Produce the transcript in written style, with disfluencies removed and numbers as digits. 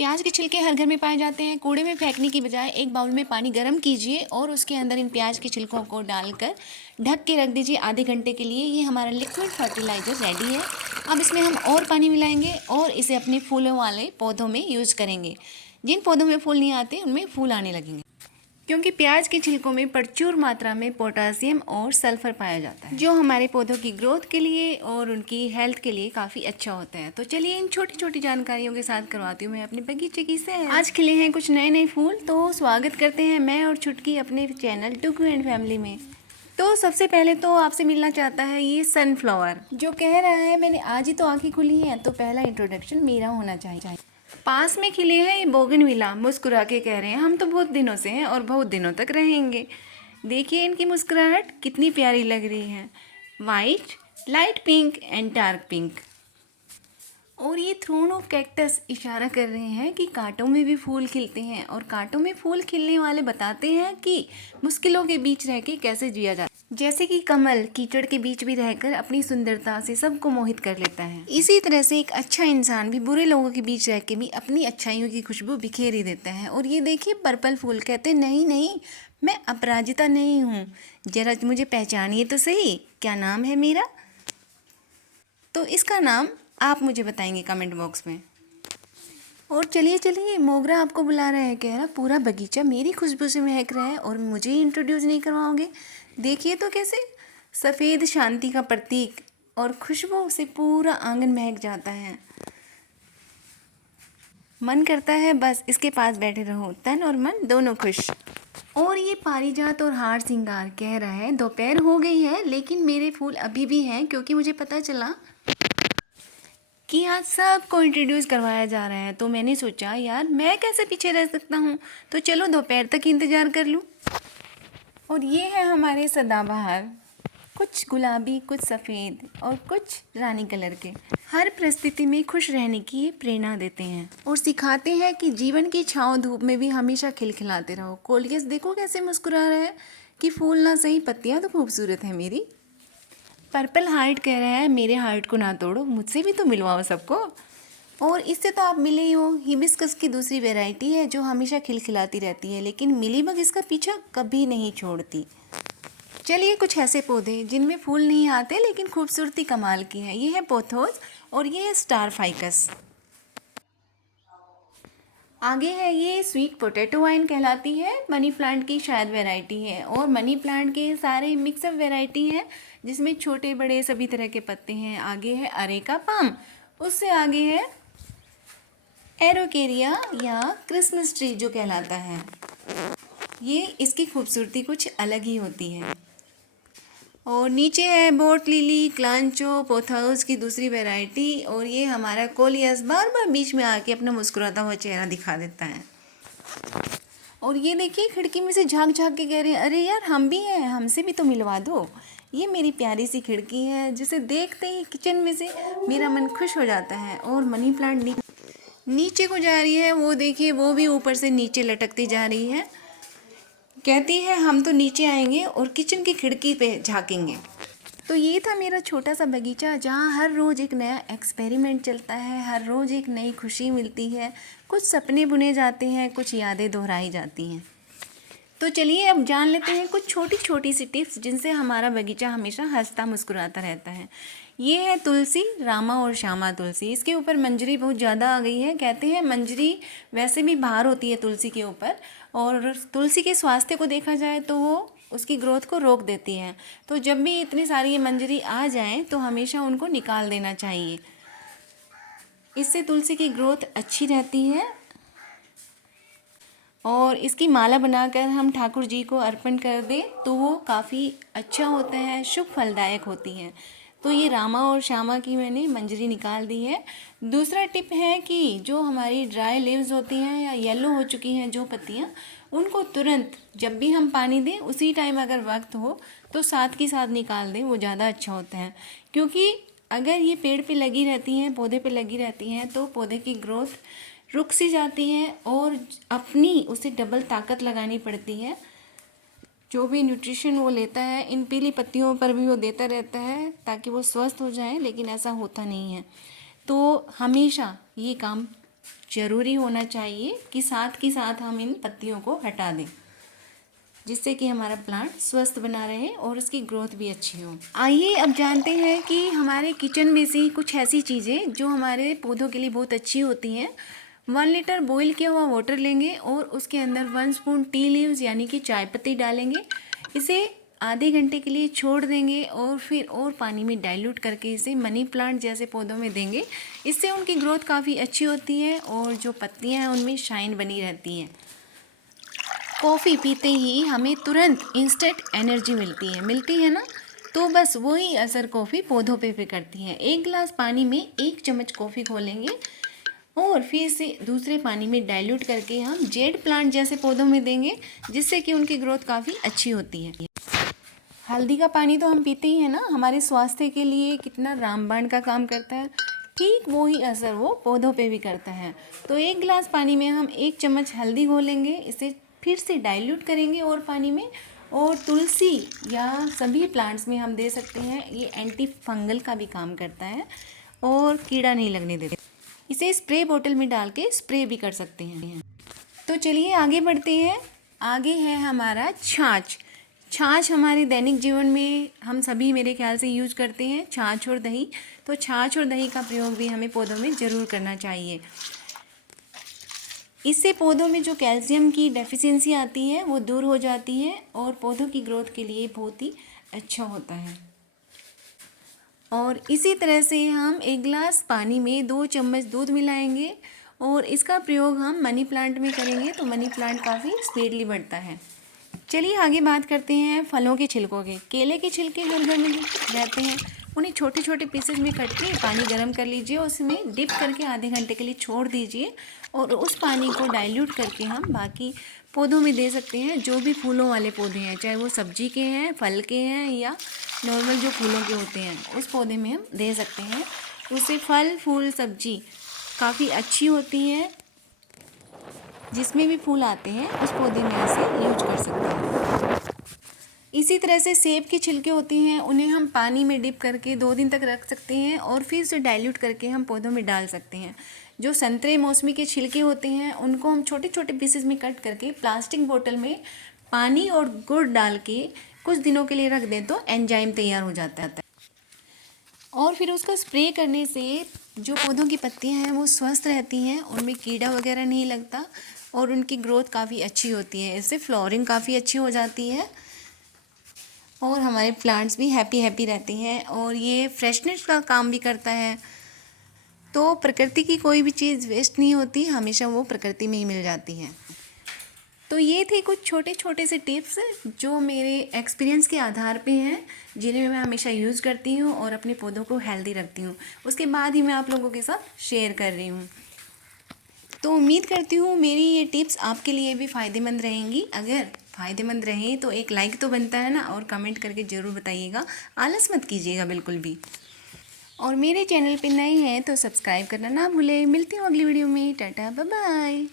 प्याज के छिलके हर घर में पाए जाते हैं। कूड़े में फेंकने की बजाय एक बाउल में पानी गर्म कीजिए और उसके अंदर इन प्याज के छिलकों को डालकर ढक के रख दीजिए आधे घंटे के लिए। ये हमारा लिक्विड फर्टिलाइज़र रेडी है। अब इसमें हम और पानी मिलाएंगे और इसे अपने फूलों वाले पौधों में यूज़ करेंगे। जिन पौधों में फूल नहीं आते उनमें फूल आने लगेंगे, क्योंकि प्याज के छिलकों में प्रचुर मात्रा में पोटासियम और सल्फर पाया जाता है, जो हमारे पौधों की ग्रोथ के लिए और उनकी हेल्थ के लिए काफ़ी अच्छा होता है। तो चलिए इन छोटी छोटी जानकारियों के साथ करवाती हूँ मैं अपने बगीचे की सैर। आज खिले हैं कुछ नए नए फूल, तो स्वागत करते हैं मैं और छुटकी अपने चैनल टुकू एंड फैमिली में। तो सबसे पहले तो आपसे मिलना चाहता है ये सनफ्लावर, जो कह रहा है मैंने आज ही तो आँखें खुली हैं, तो पहला इंट्रोडक्शन मेरा होना चाहिए। पास में खिले हैं ये बोगनविला, मुस्कुरा के कह रहे हैं हम तो बहुत दिनों से हैं और बहुत दिनों तक रहेंगे। देखिए इनकी मुस्कुराहट कितनी प्यारी लग रही है। White, light pink and dark pink. और ये थ्रोन ऑफ कैक्टस इशारा कर रहे हैं कि कांटों में भी फूल खिलते हैं, और कांटों में फूल खिलने वाले बताते हैं कि मुश्किलों के बीच रह के कैसे जिया जाता है। जैसे कि कमल कीचड़ के बीच भी रहकर अपनी सुंदरता से सबको मोहित कर लेता है, इसी तरह से एक अच्छा इंसान भी बुरे लोगों के बीच रह के भी अपनी अच्छाइयों की खुशबू बिखेर ही देता है। और ये देखिए पर्पल फूल, कहते नहीं नहीं मैं अपराजिता नहीं हूँ, जरा मुझे पहचानिए तो सही, क्या नाम है मेरा। तो इसका नाम आप मुझे बताएंगे कमेंट बॉक्स में। और चलिए चलिए मोगरा आपको बुला रहा है, कह रहा पूरा बगीचा मेरी खुशबू से महक रहा है और मुझे ही इंट्रोड्यूस नहीं करवाओगे। देखिए तो कैसे सफ़ेद शांति का प्रतीक, और खुशबू से पूरा आंगन महक जाता है। मन करता है बस इसके पास बैठे रहो, तन और मन दोनों खुश। और ये पारिजात और हार सिंगार कह रहा है दोपहर हो गई है लेकिन मेरे फूल अभी भी हैं, क्योंकि मुझे पता चला कि आज सबको इंट्रोड्यूस करवाया जा रहा है। तो मैंने सोचा यार मैं कैसे पीछे रह सकता हूँ, तो चलो दोपहर तक इंतज़ार कर लूँ। और ये है हमारे सदाबहार, कुछ गुलाबी, कुछ सफ़ेद और कुछ रानी कलर के। हर परिस्थिति में खुश रहने की ये प्रेरणा देते हैं और सिखाते हैं कि जीवन की छाँव धूप में भी हमेशा खिलखिलाते रहो। कोलियस देखो कैसे मुस्कुरा रहा है कि फूल ना सही पत्तियाँ तो खूबसूरत है मेरी। पर्पल हार्ट कह रहा है मेरे हार्ट को ना तोड़ो, मुझसे भी तो मिलवाओ सबको। और इससे तो आप मिले ही हो, हिबिस्कस की दूसरी वैरायटी है जो हमेशा खिलखिलाती रहती है, लेकिन मिलीबग इसका पीछा कभी नहीं छोड़ती। चलिए कुछ ऐसे पौधे जिनमें फूल नहीं आते लेकिन खूबसूरती कमाल की है। ये है पोथोस और ये है स्टार फाइकस। आगे है ये स्वीट पोटैटो वाइन कहलाती है, मनी प्लांट की शायद वैरायटी है। और मनी प्लांट के सारे मिक्सअप वैरायटी हैं जिसमें छोटे बड़े सभी तरह के पत्ते हैं। आगे है अरेका पाम, उससे आगे है एरोकेरिया या क्रिसमस ट्री जो कहलाता है। ये इसकी खूबसूरती कुछ अलग ही होती है। और नीचे है बोट लिली, क्लांचो, पोथोस की दूसरी वैरायटी। और ये हमारा कोलियस बार बार बीच में आके अपना मुस्कुराता हुआ चेहरा दिखा देता है। और ये देखिए खिड़की में से झांक झांक के कह रहे हैं अरे यार हम भी हैं, हमसे भी तो मिलवा दो। ये मेरी प्यारी सी खिड़की है जिसे देखते ही किचन में से मेरा मन खुश हो जाता है। और मनी प्लांट नीचे को जा रही है, वो देखिए वो भी ऊपर से नीचे लटकती जा रही है, कहती है हम तो नीचे आएंगे और किचन की खिड़की पे झांकेंगे। तो ये था मेरा छोटा सा बगीचा जहाँ हर रोज़ एक नया एक्सपेरिमेंट चलता है, हर रोज़ एक नई खुशी मिलती है, कुछ सपने बुने जाते हैं, कुछ यादें दोहराई जाती हैं। तो चलिए अब जान लेते हैं कुछ छोटी छोटी सी टिप्स जिनसे हमारा बगीचा हमेशा हंसता मुस्कुराता रहता है। ये है तुलसी, रामा और श्यामा तुलसी। इसके ऊपर मंजरी बहुत ज़्यादा आ गई है, कहते हैं मंजरी वैसे भी बाहर होती है तुलसी के ऊपर, और तुलसी के स्वास्थ्य को देखा जाए तो वो उसकी ग्रोथ को रोक देती है। तो जब भी इतनी सारी ये मंजरी आ जाएं तो हमेशा उनको निकाल देना चाहिए, इससे तुलसी की ग्रोथ अच्छी रहती है। और इसकी माला बनाकर हम ठाकुर जी को अर्पण कर दें तो वो काफ़ी अच्छा होता है, शुभ फलदायक होती है। तो ये रामा और श्यामा की मैंने मंजरी निकाल दी है। दूसरा टिप है कि जो हमारी ड्राई लीव्स होती हैं या येलो हो चुकी हैं जो पत्तियाँ, उनको तुरंत जब भी हम पानी दें उसी टाइम अगर वक्त हो तो साथ के साथ निकाल दें, वो ज़्यादा अच्छा होता है। क्योंकि अगर ये पेड़ पे लगी रहती हैं, पौधे पे लगी रहती हैं, तो पौधे की ग्रोथ रुक सी जाती है और अपनी उसे डबल ताकत लगानी पड़ती है। जो भी न्यूट्रिशन वो लेता है इन पीली पत्तियों पर भी वो देता रहता है ताकि वो स्वस्थ हो जाए, लेकिन ऐसा होता नहीं है। तो हमेशा ये काम ज़रूरी होना चाहिए कि साथ ही साथ हम इन पत्तियों को हटा दें, जिससे कि हमारा प्लांट स्वस्थ बना रहे और उसकी ग्रोथ भी अच्छी हो। आइए अब जानते हैं कि हमारे किचन में से कुछ ऐसी चीज़ें जो हमारे पौधों के लिए बहुत अच्छी होती हैं। 1 लीटर बॉईल किया हुआ वाटर लेंगे और उसके अंदर 1 स्पून टी लीव्स यानी कि चाय पत्ती डालेंगे। इसे आधे घंटे के लिए छोड़ देंगे और फिर और पानी में डाइल्यूट करके इसे मनी प्लांट जैसे पौधों में देंगे। इससे उनकी ग्रोथ काफ़ी अच्छी होती है और जो पत्तियाँ हैं उनमें शाइन बनी रहती है। कॉफ़ी पीते ही हमें तुरंत इंस्टेंट एनर्जी मिलती है ना, तो बस वही असर कॉफ़ी पौधों पे भी करती है। 1 गिलास पानी में 1 चम्मच कॉफ़ी घोलेंगे और फिर से दूसरे पानी में डाइल्यूट करके हम जेड प्लांट जैसे पौधों में देंगे, जिससे कि उनकी ग्रोथ काफ़ी अच्छी होती है। हल्दी का पानी तो हम पीते ही हैं ना, हमारे स्वास्थ्य के लिए कितना रामबाण का काम करता है, ठीक वही असर वो पौधों पे भी करता है। तो 1 गिलास पानी में हम 1 चम्मच हल्दी घोलेंगे, इसे फिर से डाइल्यूट करेंगे और पानी में, और तुलसी या सभी प्लांट्स में हम दे सकते हैं। ये एंटी फंगल का भी काम करता है और कीड़ा नहीं लगने देते। इसे स्प्रे बोतल में डाल के स्प्रे भी कर सकते हैं। तो चलिए आगे बढ़ते हैं। आगे है हमारा छाछ। छाछ हमारे दैनिक जीवन में हम सभी मेरे ख्याल से यूज करते हैं, छाछ और दही। तो छाछ और दही का प्रयोग भी हमें पौधों में ज़रूर करना चाहिए। इससे पौधों में जो कैल्शियम की डेफिशिएंसी आती है वो दूर हो जाती है और पौधों की ग्रोथ के लिए बहुत ही अच्छा होता है। और इसी तरह से हम 1 गिलास पानी में 2 चम्मच दूध मिलाएंगे और इसका प्रयोग हम मनी प्लांट में करेंगे तो मनी प्लांट काफ़ी स्पीडली बढ़ता है। चलिए आगे बात करते हैं फलों के छिलकों के। केले के छिलके हर घर में रहते हैं, उन्हें छोटे छोटे पीसेस में कट के पानी गर्म कर लीजिए, उसमें डिप करके आधे घंटे के लिए छोड़ दीजिए और उस पानी को डाइल्यूट करके हम बाकी पौधों में दे सकते हैं। जो भी फूलों वाले पौधे हैं, चाहे वो सब्जी के हैं, फल के हैं या नॉर्मल जो फूलों के होते हैं, उस पौधे में हम दे सकते हैं। उससे फल फूल सब्जी काफ़ी अच्छी होती है। जिसमें भी फूल आते हैं उस पौधे में इसे यूज कर सकते हैं। इसी तरह से सेब की छिलके होती हैं, उन्हें हम पानी में डिप करके 2 दिन तक रख सकते हैं और फिर से डाइल्यूट करके हम पौधों में डाल सकते हैं। जो संतरे मौसमी के छिलके होते हैं उनको हम छोटे छोटे पीसेस में कट करके प्लास्टिक बोतल में पानी और गुड़ डाल के कुछ दिनों के लिए रख दें तो एंजाइम तैयार हो जाता है और फिर उसका स्प्रे करने से जो पौधों की पत्तियां हैं वो स्वस्थ रहती हैं, उनमें कीड़ा वगैरह नहीं लगता और उनकी ग्रोथ काफ़ी अच्छी होती है। इससे फ्लोरिंग काफ़ी अच्छी हो जाती है और हमारे प्लांट्स भी हैप्पी रहते हैं और ये फ्रेशनेस का काम भी करता है। तो प्रकृति की कोई भी चीज़ वेस्ट नहीं होती, हमेशा वो प्रकृति में ही मिल जाती है। तो ये थे कुछ छोटे छोटे से टिप्स जो मेरे एक्सपीरियंस के आधार पे हैं, जिन्हें मैं हमेशा यूज़ करती हूँ और अपने पौधों को हेल्दी रखती हूँ। उसके बाद ही मैं आप लोगों के साथ शेयर कर रही हूँ। तो उम्मीद करती हूँ मेरी ये टिप्स आपके लिए भी फ़ायदेमंद रहेंगी। अगर फ़ायदेमंद रहें तो एक लाइक तो बनता है ना, और कमेंट करके ज़रूर बताइएगा। आलस मत कीजिएगा बिल्कुल भी। और मेरे चैनल पे नए हैं तो सब्सक्राइब करना ना भूलें। मिलती हूँ अगली वीडियो में। टाटा बाय बाय।